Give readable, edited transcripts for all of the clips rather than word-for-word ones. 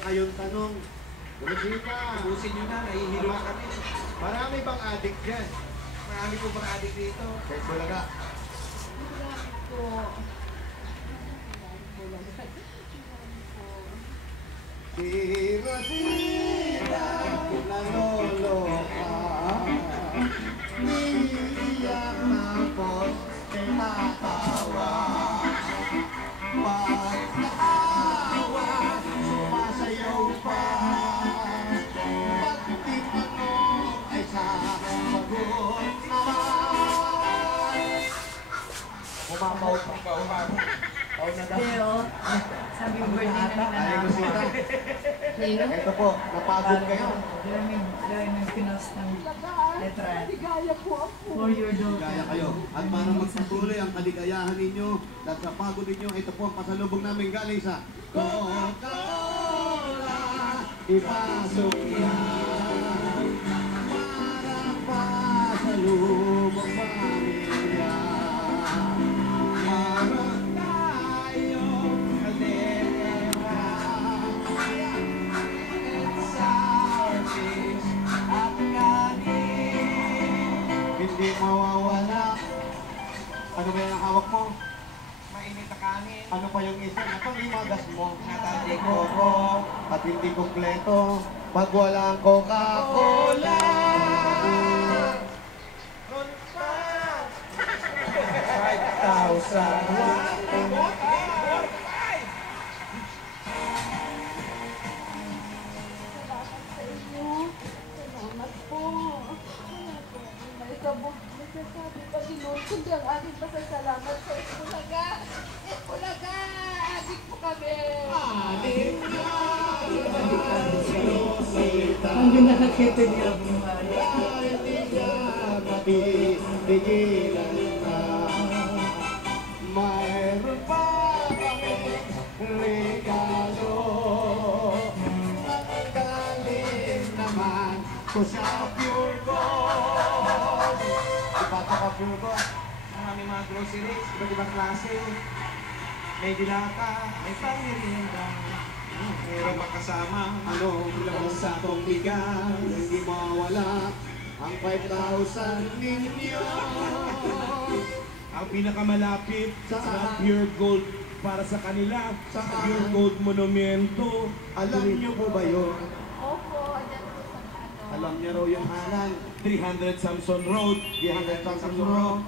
kayong tanong. Rosita. Ubusin nyo na, nahihilo na kami. Marami bang adik dyan? Marami po bang adik dito? Kahit Bulaga. Si Rosita, naloloka. Niiyak tapos tinatawa. Pag-aawa, sumasayaw pa. Pag tinanong ay sasagot naman. Umapaw pa. Pero, sabi mo birthday na Ay, Rosita. Pero, Ito po, napagod kayo. Daming pinos ng letra. For your daughter. Kaya kayo. At para magpatuloy ang kaligayahan ninyo at sa pagod ninyo, ito po ang pasalubong namin galing sa Coca-Cola. Ipasok yan para pasalubong pamilya. Maroon tayong kalera. It's our fish at kanin. Hindi mawawala. Ano ba yung hawak mo? Mainit na kanin. Ano pa yung isa? Napang imagas mo? Natati ko. Koko at hindi kompleto pag walang Coca-Cola. Ron pa! 5,000. Masasabi pa ni Lord, kundi ang aking pasasalamat sa Itbulaga. Itbulaga! Adik po kami! Adik na! Ang ginakakita niya ang buhay. Dahil di niya mapipigilan na. Mayroon pa kami regalo. Ang galing naman ko sa Pure Gold. Ipata ka Pure Gold. Marami mga groceries, iba't ibang klase. May dilata, may pangirienda. Meron pa kasama. Anong labas sa itong bigas? Hindi mawala ang 5,000 ninyo. Ang pinakamalapit Sa sa Pure Gold para sa kanila, sa Saan? Pure Gold Monumento. Alam niyo po ba yun? Opo, dyan po sa ano. Alam niyo raw yung hanan. 300 Samson Road, 300 Samson Road.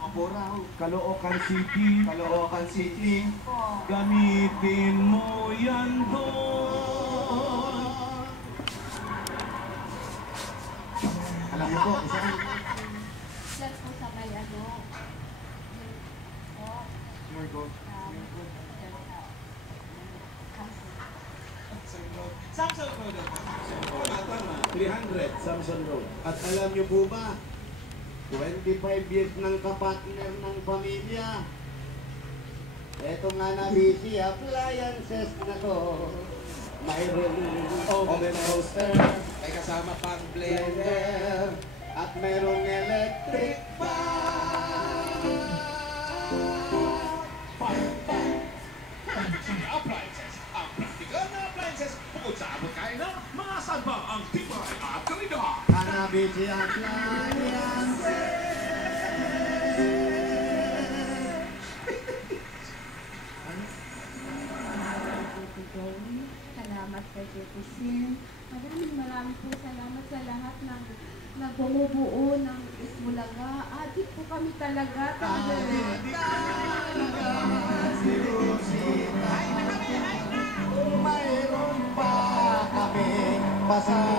Opo. Caloocan City. Caloocan City. Opo. Gamitin mo yan doon. Alam niyo po, isang Dyan po sa may ano. Oh, Pure Gold. Samsung Road. Tama, 300 Samson Road. At alam niyo po ba, 25 years ng kapartner ng pamilya. Eto nga na busy appliances na to. Mayroon oven toaster, May kasama pang blender. blender, at mayroong electric fan. Appliances. Ang praktikal na appliances bukod sa abot kaya na mga salba ang tibay at kalidad. Kanabisi appliances. Salamat kay Tito Sin. Maraming po salamat sa lahat ng bumubuo ng Itbulaga. Adik po kami talaga. Mayroon pa kami pasal.